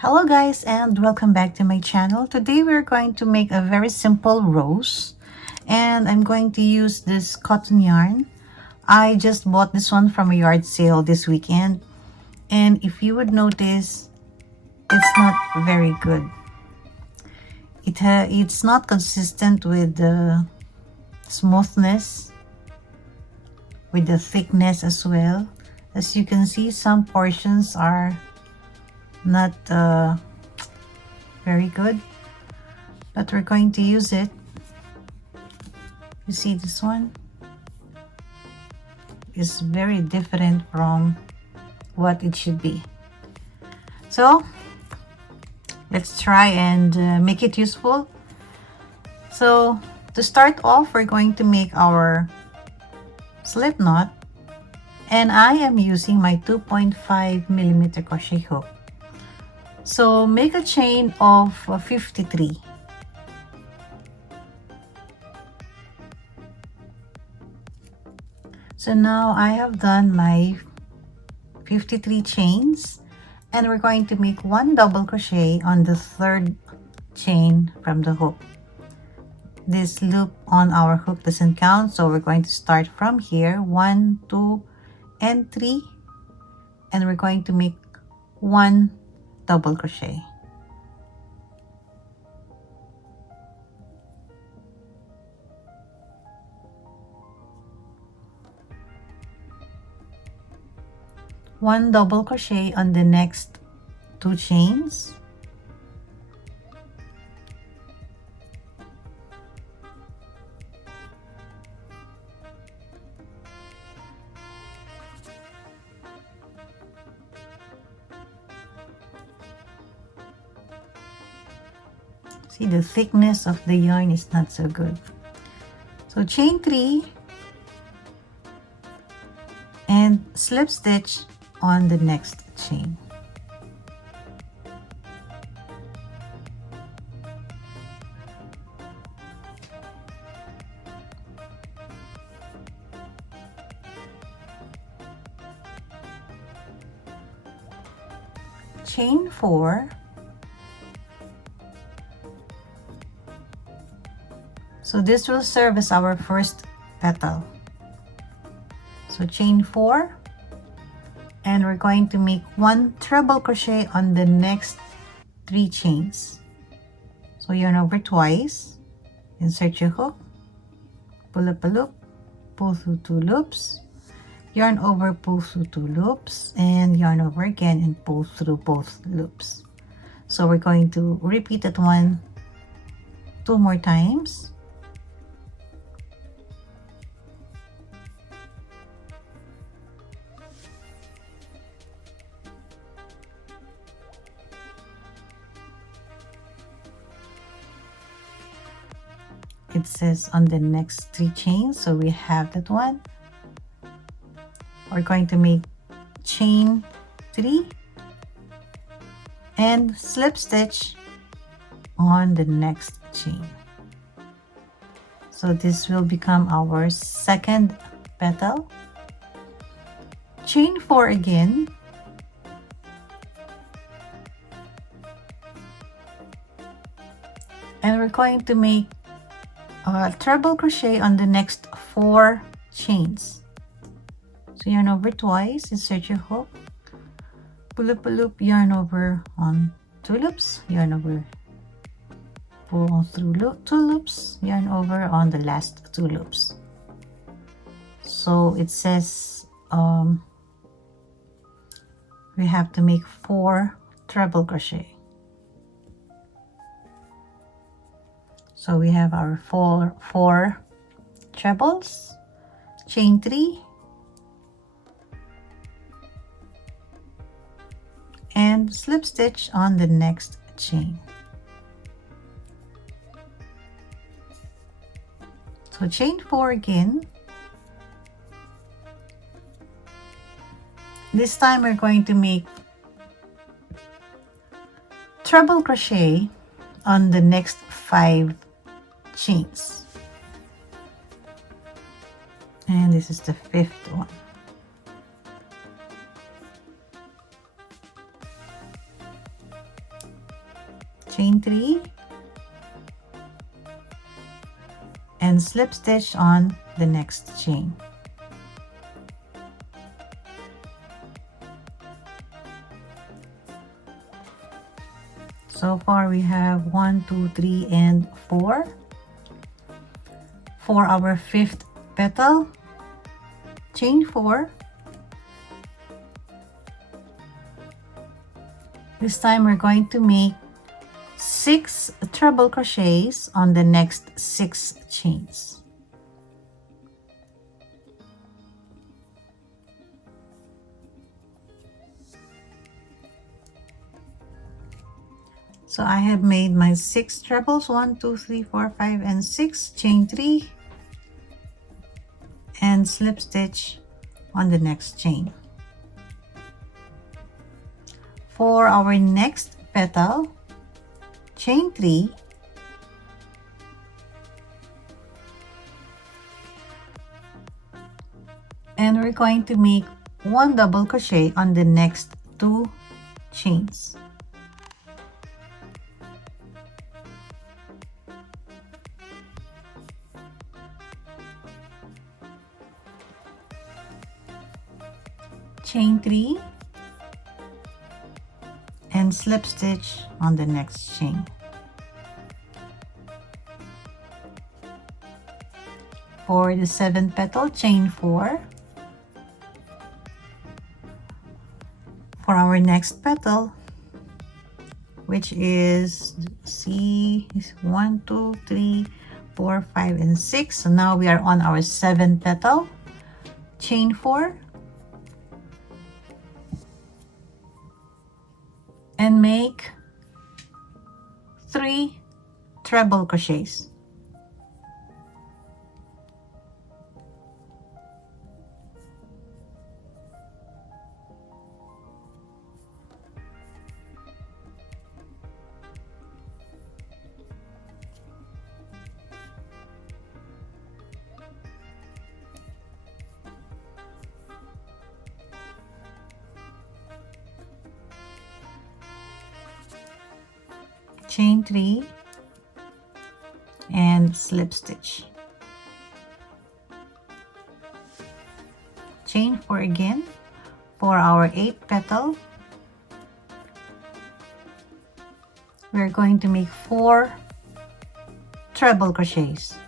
Hello guys and welcome back to my channel. Today we're going to make a very simple rose and I'm going to use this cotton yarn. I just bought this one from a yard sale this weekend, and if you would notice, it's not very good. It's not consistent with the smoothness, with the thickness as well. As you can see, some portions are not very good, but we're going to use it. You see, this one is very different from what it should be. So let's try and make it useful. So to start off, we're going to make our slip knot, and I am using my 2.5mm crochet hook. So make a chain of 53. So now I have done my 53 chains, and we're going to make one double crochet on the third chain from the hook. This loop on our hook doesn't count, so we're going to start from here, 1, 2, and 3, and we're going to make one double crochet. One double crochet on the next 2 chains. See, the thickness of the yarn is not so good. So chain 3 and slip stitch on the next chain. Chain 4. So this will serve as our first petal. So chain 4, and we're going to make one treble crochet on the next 3 chains. So yarn over twice, insert your hook, pull up a loop, pull through 2 loops, yarn over, pull through 2 loops, and yarn over again and pull through both loops. So we're going to repeat that one 2 more times. It says on the next 3 chains, so we have that one. We're going to make chain 3 and slip stitch on the next chain. So this will become our second petal. Chain 4 again, and we're going to make a treble crochet on the next 4 chains. So yarn over twice, insert your hook, pull up a loop, yarn over on 2 loops, yarn over, pull through 2 loops, yarn over on the last 2 loops. So it says we have to make 4 treble crochet. So we have our four trebles, chain 3, and slip stitch on the next chain. So chain 4 again. This time we're going to make treble crochet on the next 5 chains, and this is the 5th one. chain 3 and slip stitch on the next chain. So far we have 1, 2, 3, and 4. For our 5th petal, chain 4. This time we're going to make 6 treble crochets on the next 6 chains. So I have made my 6 trebles, 1, 2, 3, 4, 5, and 6, chain 3, and slip stitch on the next chain. For our next petal, chain 3, and we're going to make 1 double crochet on the next 2 chains. Chain 3 and slip stitch on the next chain. For the 7th petal, chain 4. For our next petal, which is, see, 1, 2, 3, 4, 5, and 6. So now we are on our 7th petal, chain 4. And make 3 treble crochets. Chain 3 and slip stitch. Chain 4 again. For our 8th petal, we're going to make 4 treble crochets.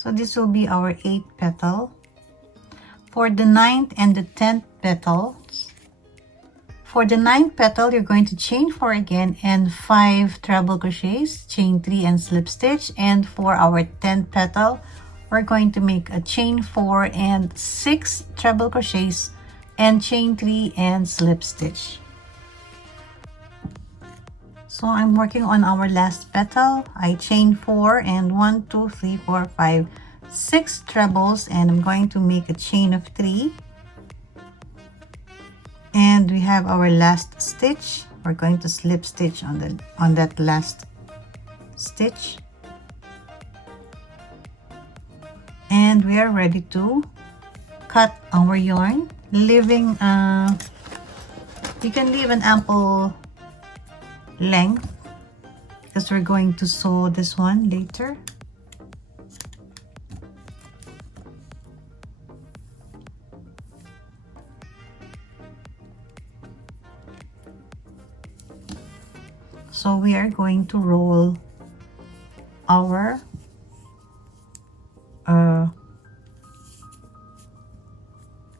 So this will be our 8th petal. For the 9th and the 10th petals, for the 9th petal, you're going to chain 4 again and 5 treble crochets, chain 3 and slip stitch. And for our 10th petal, we're going to make a chain 4 and 6 treble crochets and chain 3 and slip stitch. So I'm working on our last petal. I chain 4 and 1, 2, 3, 4, 5, 6 trebles, and I'm going to make a chain of 3. And we have our last stitch. We're going to slip stitch on that last stitch. And we are ready to cut our yarn, leaving you can leave an ample length because we're going to sew this one later. So we are going to roll our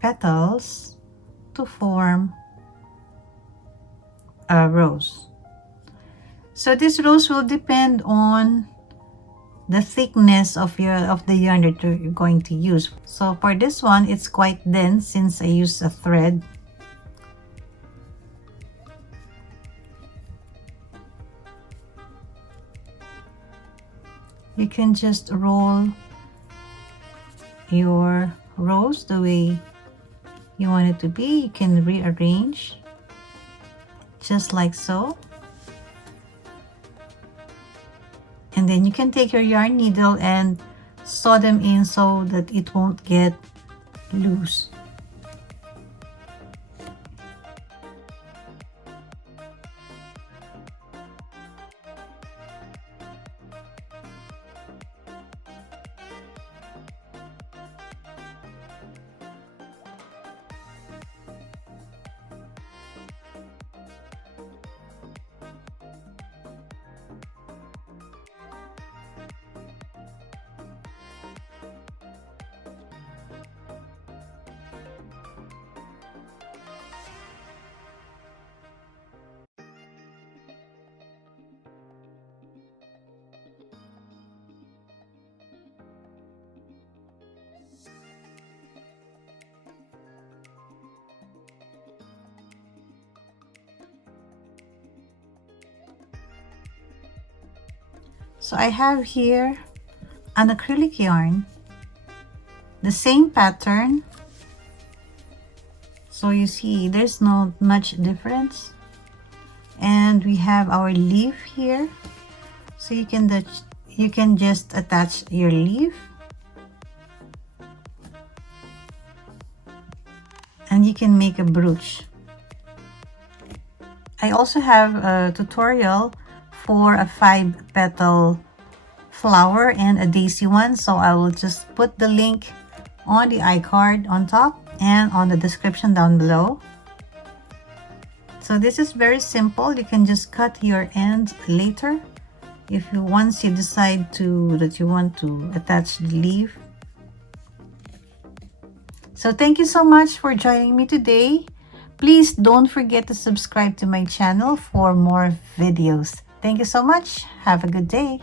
petals to form a rose. So this rose will depend on the thickness of the yarn that you're going to use. So for this one, it's quite dense since I use a thread. you can just roll your rose the way you want it to be. You can rearrange just like so. And then you can take your yarn needle and sew them in so that it won't get loose. So I have here an acrylic yarn, the same pattern. So you see there's not much difference. And we have our leaf here. So you can just attach your leaf. And you can make a brooch. I also have a tutorial for a 5-petal flower and a daisy one, so I will just put the link on the iCard on top and on the description down below. So this is very simple. You can just cut your ends later if you once you decide that you want to attach the leaf. So thank you so much for joining me today. Please don't forget to subscribe to my channel for more videos. Thank you so much. Have a good day.